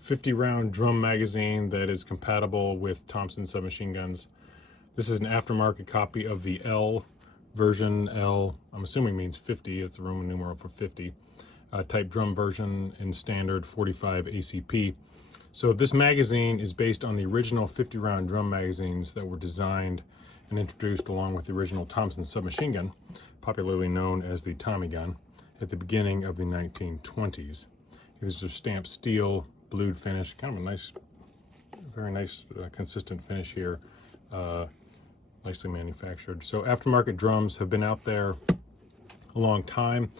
50 round drum magazine that is compatible with Thompson submachine guns. This is an aftermarket copy of the L version. L, I'm assuming means 50. It's a Roman numeral for 50. Type drum version in standard 45 ACP. So this magazine is based on the original 50 round drum magazines that were designed and introduced along with the original Thompson submachine gun, popularly known as the Tommy gun, at the beginning of the 1920s. These are stamped steel, blued finish, kind of a nice, very nice, consistent finish here, nicely manufactured. So aftermarket drums have been out there a long time.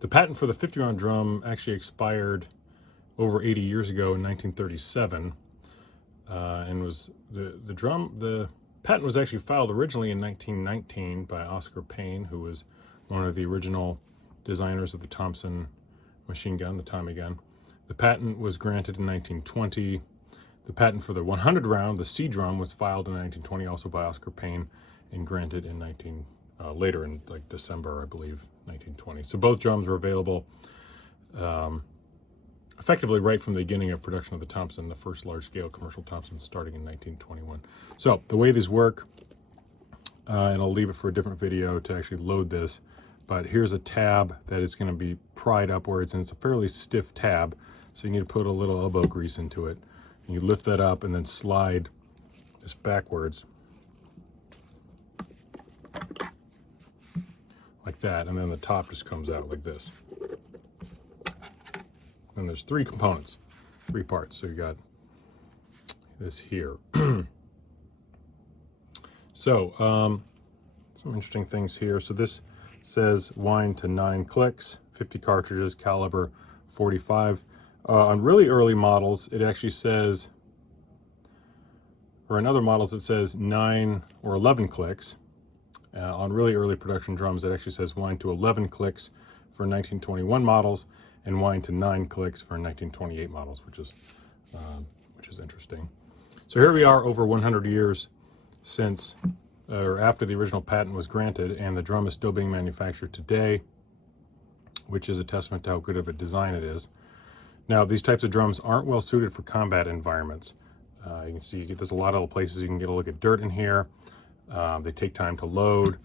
The patent for the 50 round drum actually expired over 80 years ago in 1937, and was the patent was actually filed originally in 1919 by Oscar Payne, who was one of the original designers of the Thompson machine gun, the Tommy gun. The patent was granted in 1920. The patent for the 100 round, the C drum, was filed in 1920, also by Oscar Payne, and granted in later in like December, I believe, 1920. So both drums were available effectively right from the beginning of production of the Thompson, the first large-scale commercial Thompson, starting in 1921. So the way these work, and I'll leave it for a different video to actually load this, but here's a tab that is going to be pried upwards, and it's a fairly stiff tab, so you need to put a little elbow grease into it. And you lift that up and then slide this backwards like that, and then the top just comes out like this. And there's three components, three parts. So you got this here. So some interesting things here. So this says wind to 9 clicks, 50 cartridges, caliber 45. On really early models, it actually says, or in other models, it says 9 or 11 clicks. On really early production drums, it actually says wind to 11 clicks for 1921 models, and wind to 9 clicks for 1928 models, which is interesting. So here we are, over 100 years since, or after the original patent was granted, and the drum is still being manufactured today, which is a testament to how good of a design it is. Now, these types of drums aren't well suited for combat environments. You can see there's a lot of places you can get a look at dirt in here. They take time to load.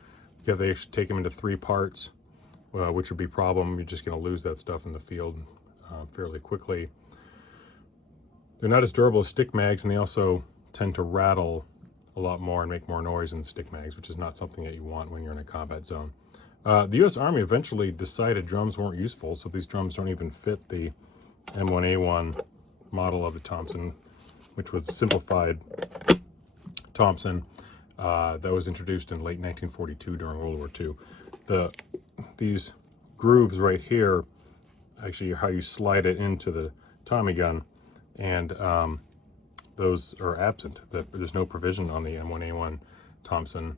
You have to actually take them into 3 parts, which would be a problem. You're just going to lose that stuff in the field fairly quickly. They're not as durable as stick mags, and they also tend to rattle a lot more and make more noise than stick mags, which is not something that you want when you're in a combat zone. The U.S. Army eventually decided drums weren't useful, so these drums don't even fit the M1A1 model of the Thompson, which was simplified Thompson, that was introduced in late 1942 during World War II. These grooves right here actually are how you slide it into the Tommy gun, and those are absent. There's no provision on the M1A1 Thompson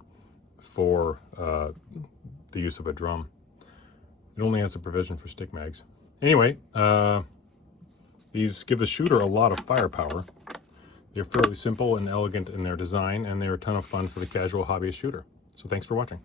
for the use of a drum. It only has a provision for stick mags. Anyway, these give the shooter a lot of firepower. They're fairly simple and elegant in their design, and they're a ton of fun for the casual hobbyist shooter. So thanks for watching.